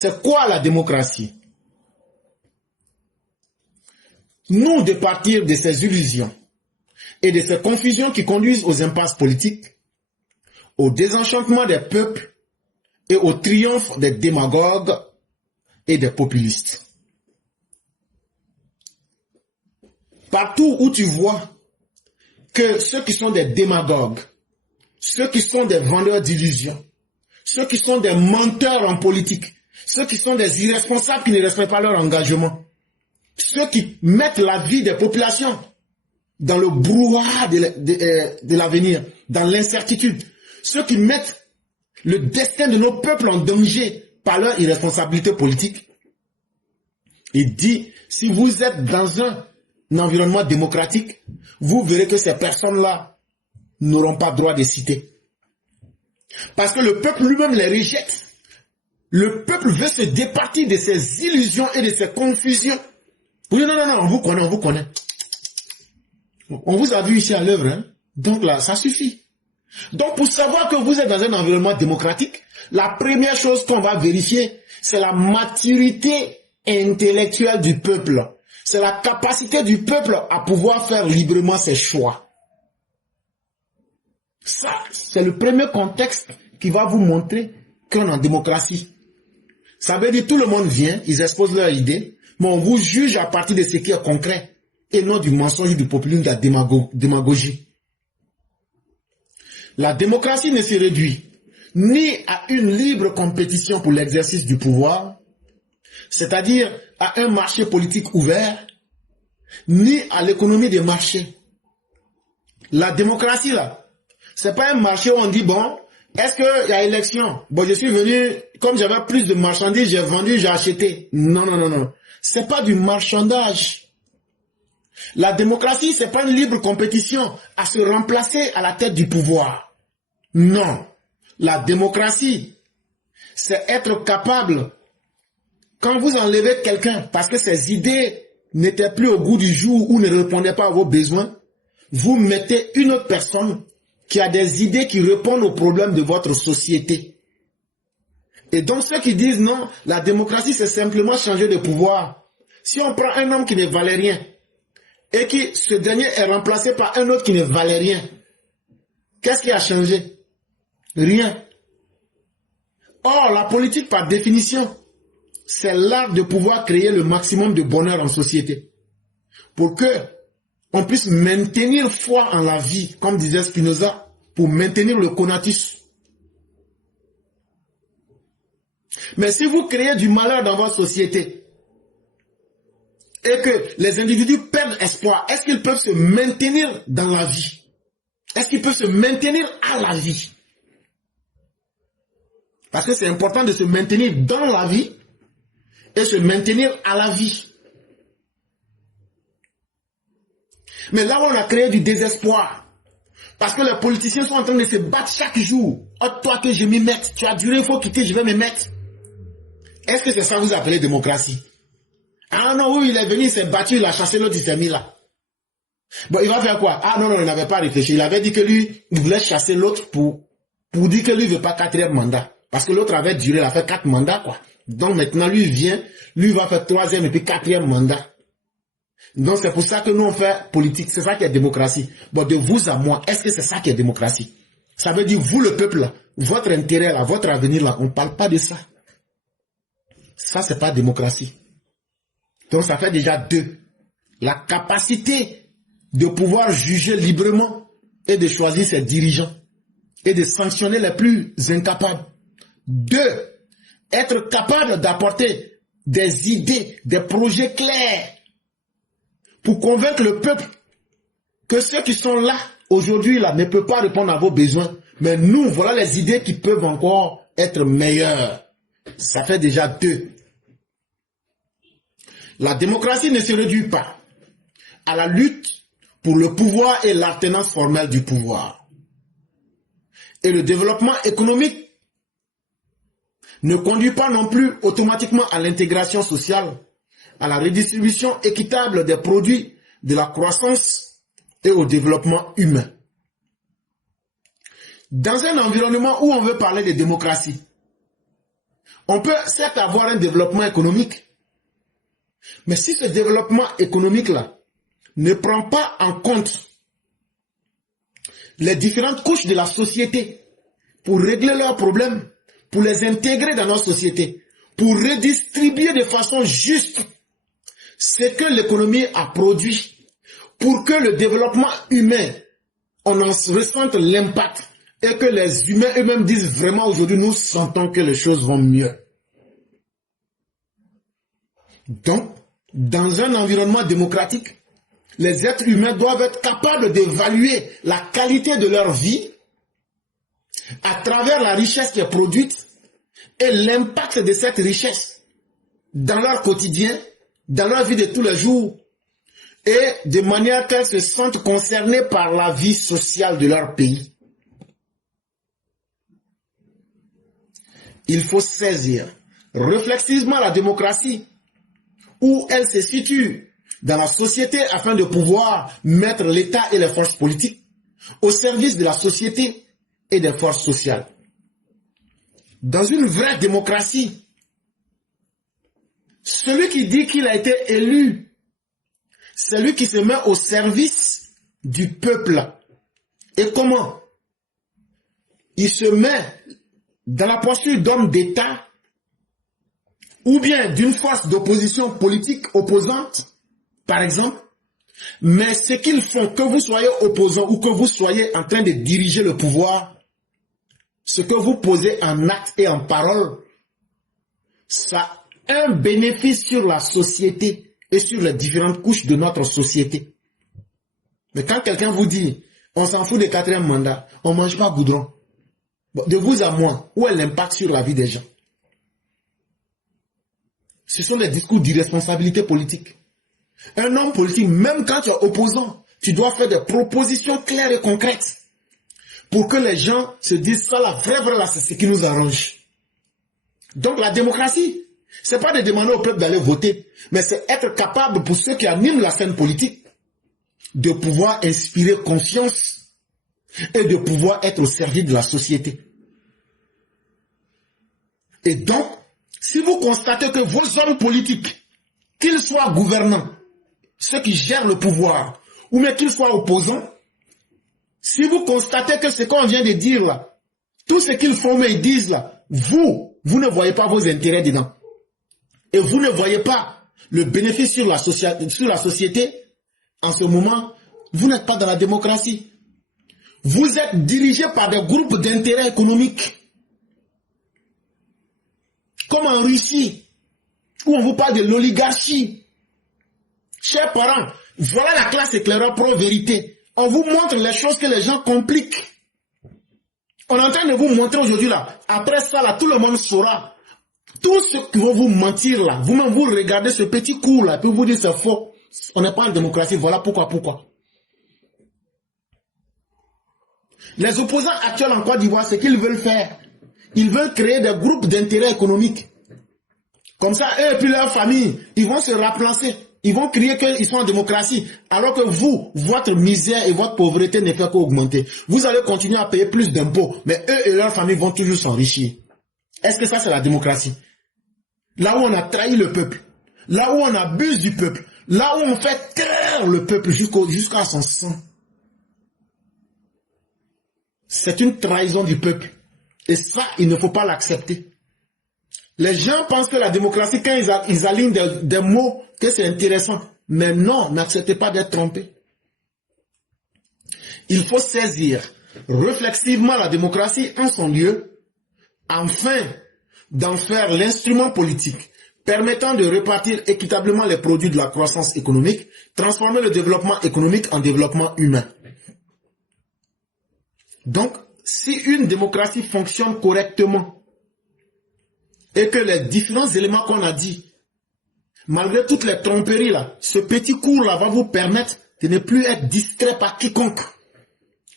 C'est quoi la démocratie? Nous, de partir de ces illusions et de ces confusions qui conduisent aux impasses politiques, au désenchantement des peuples et au triomphe des démagogues et des populistes. Partout où tu vois que ceux qui sont des démagogues, ceux qui sont des vendeurs d'illusions, ceux qui sont des menteurs en politique, ceux qui sont des irresponsables qui ne respectent pas leur engagement, ceux qui mettent la vie des populations dans le brouhaha de l'avenir, dans l'incertitude, ceux qui mettent le destin de nos peuples en danger par leur irresponsabilité politique. Il dit, si vous êtes dans un environnement démocratique, vous verrez que ces personnes-là n'auront pas droit de citer. Parce que le peuple lui-même les rejette. Le peuple veut se départir de ses illusions et de ses confusions. Oui, non, on vous connaît, on vous connaît. On vous a vu ici à l'œuvre, hein? Donc là, ça suffit. Donc pour savoir que vous êtes dans un environnement démocratique, la première chose qu'on va vérifier, c'est la maturité intellectuelle du peuple. C'est la capacité du peuple à pouvoir faire librement ses choix. Ça, c'est le premier contexte qui va vous montrer qu'on est en démocratie. Ça veut dire que tout le monde vient, ils exposent leurs idées, mais on vous juge à partir de ce qui est concret et non du mensonge, du populisme, de la démagogie. La démocratie ne se réduit ni à une libre compétition pour l'exercice du pouvoir, c'est-à-dire à un marché politique ouvert, ni à l'économie des marchés. La démocratie, là, c'est pas un marché où on dit, bon, est-ce qu'il y a élection? Bon, je suis venu, comme j'avais plus de marchandises, j'ai vendu, j'ai acheté. Non. C'est pas du marchandage. La démocratie, c'est pas une libre compétition à se remplacer à la tête du pouvoir. Non. La démocratie, c'est être capable, quand vous enlevez quelqu'un parce que ses idées n'étaient plus au goût du jour ou ne répondaient pas à vos besoins, vous mettez une autre personne qui a des idées qui répondent aux problèmes de votre société. Et donc ceux qui disent non, la démocratie c'est simplement changer de pouvoir. Si on prend un homme qui ne valait rien et que ce dernier est remplacé par un autre qui ne valait rien, qu'est-ce qui a changé? Rien. Or, la politique par définition, c'est l'art de pouvoir créer le maximum de bonheur en société. Pour que on puisse maintenir foi en la vie, comme disait Spinoza, pour maintenir le conatus. Mais si vous créez du malheur dans votre société et que les individus perdent espoir, est-ce qu'ils peuvent se maintenir dans la vie? Est-ce qu'ils peuvent se maintenir à la vie? Parce que c'est important de se maintenir dans la vie et se maintenir à la vie. Mais là où on a créé du désespoir, parce que les politiciens sont en train de se battre chaque jour. Oh, toi que je m'y mette, tu as duré, il faut quitter, je vais me mettre. Est-ce que c'est ça que vous appelez démocratie? Ah non, oui, il est venu, il s'est battu, il a chassé l'autre, il s'est mis là. Bon, il va faire quoi? Ah non, il n'avait pas réfléchi. Il avait dit que lui, il voulait chasser l'autre pour dire que lui ne veut pas 4e mandat. Parce que l'autre avait duré, il a fait 4 mandats, quoi. Donc maintenant, lui, il vient, lui va faire 3e et puis 4e mandat. Donc c'est pour ça que nous on fait politique, c'est ça qui est démocratie. Bon, de vous à moi, est-ce que c'est ça qui est démocratie? Ça veut dire vous le peuple là, votre intérêt là, votre avenir là, on ne parle pas de ça. Ça c'est pas démocratie. Donc ça fait déjà 2. La capacité de pouvoir juger librement et de choisir ses dirigeants et de sanctionner les plus incapables. 2. Être capable d'apporter des idées, des projets clairs pour convaincre le peuple que ceux qui sont là, aujourd'hui, là, ne peuvent pas répondre à vos besoins. Mais nous, voilà les idées qui peuvent encore être meilleures. Ça fait déjà 2. La démocratie ne se réduit pas à la lutte pour le pouvoir et l'alternance formelle du pouvoir. Et le développement économique ne conduit pas non plus automatiquement à l'intégration sociale, à la redistribution équitable des produits, de la croissance et au développement humain. Dans un environnement où on veut parler de démocratie, On peut certes avoir un développement économique, mais si ce développement économique-là ne prend pas en compte les différentes couches de la société pour régler leurs problèmes, pour les intégrer dans notre société, pour redistribuer de façon juste ce que l'économie a produit, pour que le développement humain, on en ressente l'impact et que les humains eux-mêmes disent vraiment aujourd'hui nous sentons que les choses vont mieux. Donc, dans un environnement démocratique, les êtres humains doivent être capables d'évaluer la qualité de leur vie à travers la richesse qui est produite et l'impact de cette richesse dans leur quotidien, dans leur vie de tous les jours, et de manière qu'elles se sentent concernées par la vie sociale de leur pays. Il faut saisir réflexivement la démocratie où elle se situe dans la société afin de pouvoir mettre l'État et les forces politiques au service de la société et des forces sociales. Dans une vraie démocratie, celui qui dit qu'il a été élu, c'est lui qui se met au service du peuple. Et comment? Il se met dans la posture d'homme d'État ou bien d'une force d'opposition politique opposante, par exemple. Mais ce qu'ils font, que vous soyez opposant ou que vous soyez en train de diriger le pouvoir, ce que vous posez en acte et en parole, ça a un bénéfice sur la société et sur les différentes couches de notre société. Mais quand quelqu'un vous dit, on s'en fout des 4e mandats, on ne mange pas goudron, de vous à moi, où est l'impact sur la vie des gens? Ce sont des discours d'irresponsabilité politique. Un homme politique, même quand tu es opposant, tu dois faire des propositions claires et concrètes pour que les gens se disent ça, la vraie là, c'est ce qui nous arrange. Donc la démocratie, c'est pas de demander au peuple d'aller voter, mais c'est être capable pour ceux qui animent la scène politique de pouvoir inspirer confiance et de pouvoir être au service de la société. Et donc, si vous constatez que vos hommes politiques, qu'ils soient gouvernants, ceux qui gèrent le pouvoir, ou même qu'ils soient opposants, si vous constatez que ce qu'on vient de dire là, tout ce qu'ils font mais ils disent là, vous ne voyez pas vos intérêts dedans. Et vous ne voyez pas le bénéfice sur la société, en ce moment, vous n'êtes pas dans la démocratie. Vous êtes dirigé par des groupes d'intérêts économiques. Comme en Russie, où on vous parle de l'oligarchie. Chers parents, voilà la classe éclaireur pro-vérité. On vous montre les choses que les gens compliquent. On est en train de vous montrer aujourd'hui là. Après ça, là, tout le monde saura. Tous ceux qui vont vous mentir là, vous-même vous regardez ce petit cours là, puis vous dites c'est faux. On n'est pas en démocratie, voilà pourquoi. Les opposants actuels en Côte d'Ivoire, ce qu'ils veulent faire, ils veulent créer des groupes d'intérêt économique. Comme ça, eux et puis leur famille, ils vont se remplacer. Ils vont crier qu'ils sont en démocratie. Alors que vous, votre misère et votre pauvreté ne fait qu'augmenter. Vous allez continuer à payer plus d'impôts, mais eux et leur famille vont toujours s'enrichir. Est-ce que ça c'est la démocratie? Là où on a trahi le peuple, là où on abuse du peuple, là où on fait taire le peuple jusqu'à son sang. C'est une trahison du peuple. Et ça, il ne faut pas l'accepter. Les gens pensent que la démocratie, quand ils alignent des mots, que c'est intéressant. Mais non, n'acceptez pas d'être trompé. Il faut saisir réflexivement la démocratie en son lieu, afin d'en faire l'instrument politique permettant de répartir équitablement les produits de la croissance économique, transformer le développement économique en développement humain. Donc, si une démocratie fonctionne correctement et que les différents éléments qu'on a dit, malgré toutes les tromperies là, ce petit cours là va vous permettre de ne plus être distrait par quiconque.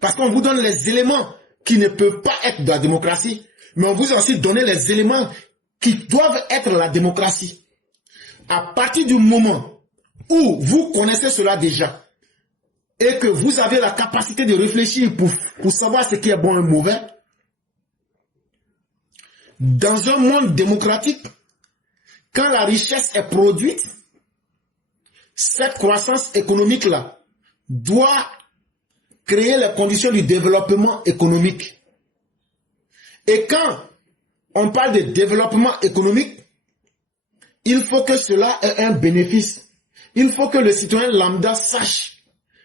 Parce qu'on vous donne les éléments qui ne peuvent pas être de la démocratie, mais on vous a aussi donné les éléments qui doivent être la démocratie. À partir du moment où vous connaissez cela déjà, et que vous avez la capacité de réfléchir pour savoir ce qui est bon et mauvais, dans un monde démocratique, quand la richesse est produite, cette croissance économique-là doit créer les conditions du développement économique. Et quand on parle de développement économique, il faut que cela ait un bénéfice. Il faut que le citoyen lambda sache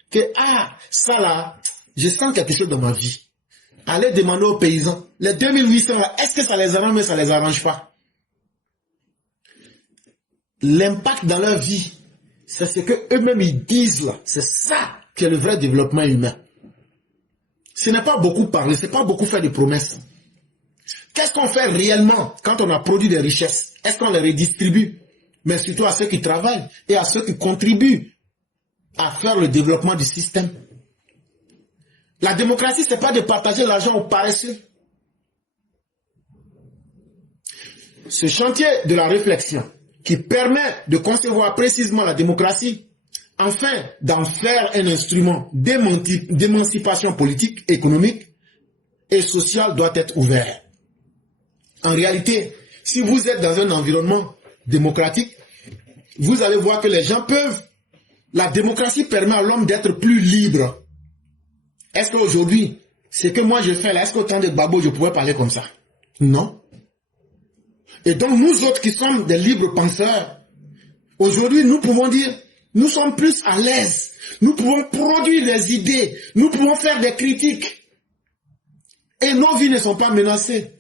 que, ah, ça là, je sens quelque chose dans ma vie. Allez demander aux paysans, les 2800 là, est-ce que ça les arrange, mais ça les arrange pas? L'impact dans leur vie, c'est ce que eux-mêmes ils disent là. C'est ça qui est le vrai développement humain. Ce n'est pas beaucoup parler, ce n'est pas beaucoup faire des promesses. Qu'est-ce qu'on fait réellement quand on a produit des richesses? Est-ce qu'on les redistribue? Mais surtout à ceux qui travaillent et à ceux qui contribuent à faire le développement du système. La démocratie, ce n'est pas de partager l'argent aux paresseux. Ce chantier de la réflexion qui permet de concevoir précisément la démocratie, afin d'en faire un instrument d'émancipation politique, économique et sociale, doit être ouvert. En réalité, si vous êtes dans un environnement démocratique, vous allez voir que les gens peuvent... La démocratie permet à l'homme d'être plus libre. Est-ce qu'aujourd'hui, ce que moi je fais là, est-ce qu'au temps de Gbagbo, je pouvais parler comme ça? Non. Et donc nous autres qui sommes des libres penseurs, aujourd'hui nous pouvons dire, nous sommes plus à l'aise. Nous pouvons produire des idées. Nous pouvons faire des critiques. Et nos vies ne sont pas menacées.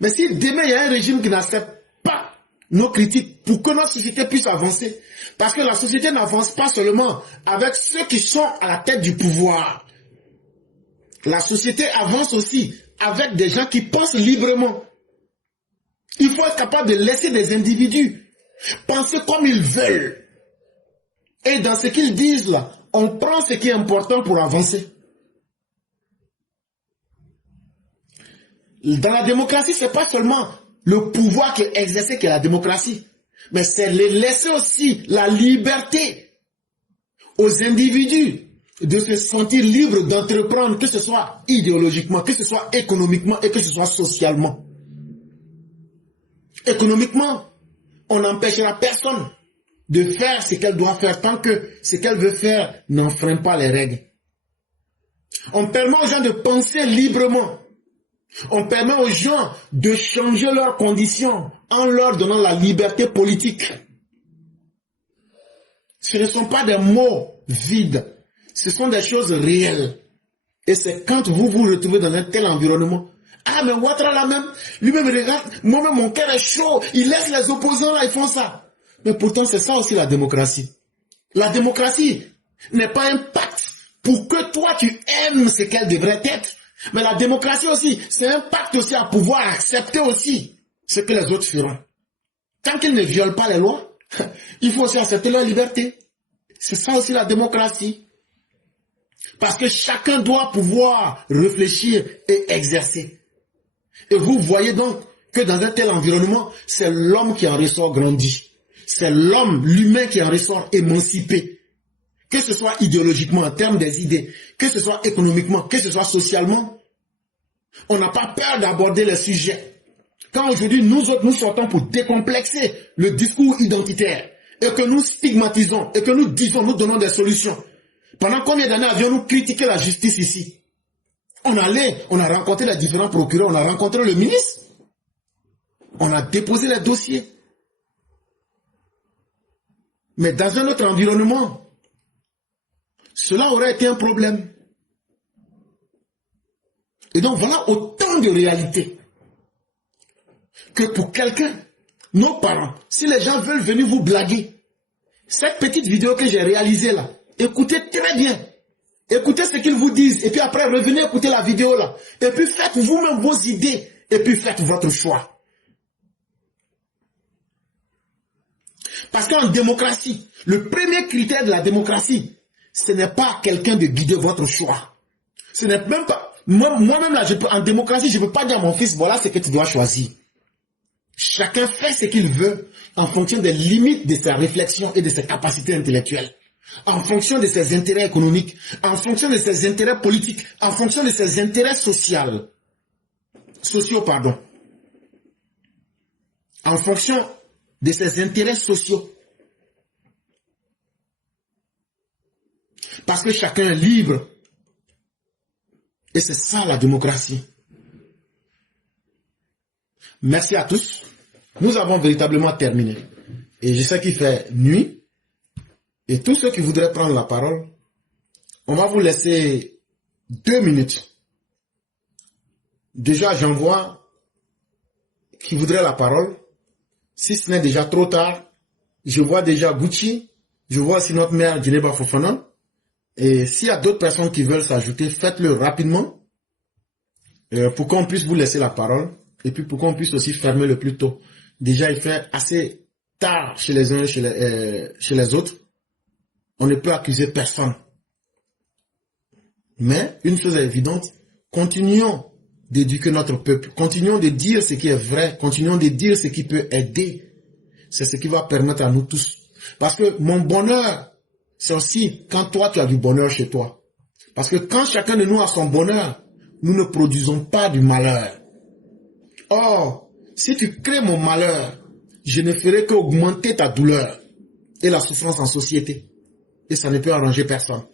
Mais si demain il y a un régime qui n'accepte pas nos critiques pour que notre société puisse avancer, parce que la société n'avance pas seulement avec ceux qui sont à la tête du pouvoir. La société avance aussi avec des gens qui pensent librement. Il faut être capable de laisser des individus penser comme ils veulent. Et dans ce qu'ils disent là, on prend ce qui est important pour avancer. Dans la démocratie, ce n'est pas seulement le pouvoir qui est exercé qui est la démocratie, mais c'est laisser aussi la liberté aux individus de se sentir libres d'entreprendre, que ce soit idéologiquement, que ce soit économiquement et que ce soit socialement. Économiquement, on n'empêchera personne de faire ce qu'elle doit faire tant que ce qu'elle veut faire n'enfreint pas les règles. On permet aux gens de penser librement. On permet aux gens de changer leurs conditions en leur donnant la liberté politique. Ce ne sont pas des mots vides. Ce sont des choses réelles. Et c'est quand vous vous retrouvez dans un tel environnement. Ah, mais Ouattara là même, lui-même regarde, moi-même mon cœur est chaud, il laisse les opposants là, ils font ça. Mais pourtant c'est ça aussi la démocratie. La démocratie n'est pas un pacte pour que toi tu aimes ce qu'elle devrait être. Mais la démocratie aussi, c'est un pacte aussi à pouvoir accepter aussi ce que les autres feront. Tant qu'ils ne violent pas les lois, il faut aussi accepter leur liberté. C'est ça aussi la démocratie. Parce que chacun doit pouvoir réfléchir et exercer. Et vous voyez donc que dans un tel environnement, c'est l'homme qui en ressort grandi. C'est l'homme, l'humain qui en ressort émancipé. Que ce soit idéologiquement en termes des idées, que ce soit économiquement, que ce soit socialement, on n'a pas peur d'aborder les sujets. Quand aujourd'hui nous autres nous sortons pour décomplexer le discours identitaire et que nous stigmatisons et que nous disons, nous donnons des solutions. Pendant combien d'années avions-nous critiqué la justice ici? On a rencontré les différents procureurs, on a rencontré le ministre, on a déposé les dossiers. Mais dans un autre environnement, cela aurait été un problème. Et donc voilà autant de réalités que pour quelqu'un, nos parents, si les gens veulent venir vous blaguer, cette petite vidéo que j'ai réalisée là, écoutez très bien. Écoutez ce qu'ils vous disent et puis après revenez écouter la vidéo là. Et puis faites vous-même vos idées et puis faites votre choix. Parce qu'en démocratie, le premier critère de la démocratie, ce n'est pas quelqu'un de guider votre choix. Ce n'est même pas... Moi-même là, en démocratie, je ne peux pas dire à mon fils, voilà ce que tu dois choisir. Chacun fait ce qu'il veut en fonction des limites de sa réflexion et de ses capacités intellectuelles. En fonction de ses intérêts économiques, en fonction de ses intérêts politiques, en fonction de ses intérêts sociaux. en fonction de ses intérêts sociaux. Parce que chacun est libre. Et c'est ça la démocratie. Merci à tous. Nous avons véritablement terminé. Et je sais qu'il fait nuit. Et tous ceux qui voudraient prendre la parole, on va vous laisser 2 minutes. Déjà, j'en vois qui voudraient la parole. Si ce n'est déjà trop tard, je vois déjà Gucci. Je vois aussi notre mère Djeneba Fofana. Et s'il y a d'autres personnes qui veulent s'ajouter, faites-le rapidement pour qu'on puisse vous laisser la parole et puis pour qu'on puisse aussi fermer le plus tôt. Déjà, il fait assez tard chez les uns et chez les autres. On ne peut accuser personne. Mais une chose est évidente, continuons d'éduquer notre peuple, continuons de dire ce qui est vrai, continuons de dire ce qui peut aider. C'est ce qui va permettre à nous tous. Parce que mon bonheur, c'est aussi quand toi, tu as du bonheur chez toi. Parce que quand chacun de nous a son bonheur, nous ne produisons pas du malheur. Or, si tu crées mon malheur, je ne ferai qu'augmenter ta douleur et la souffrance en société. Et ça ne peut arranger personne.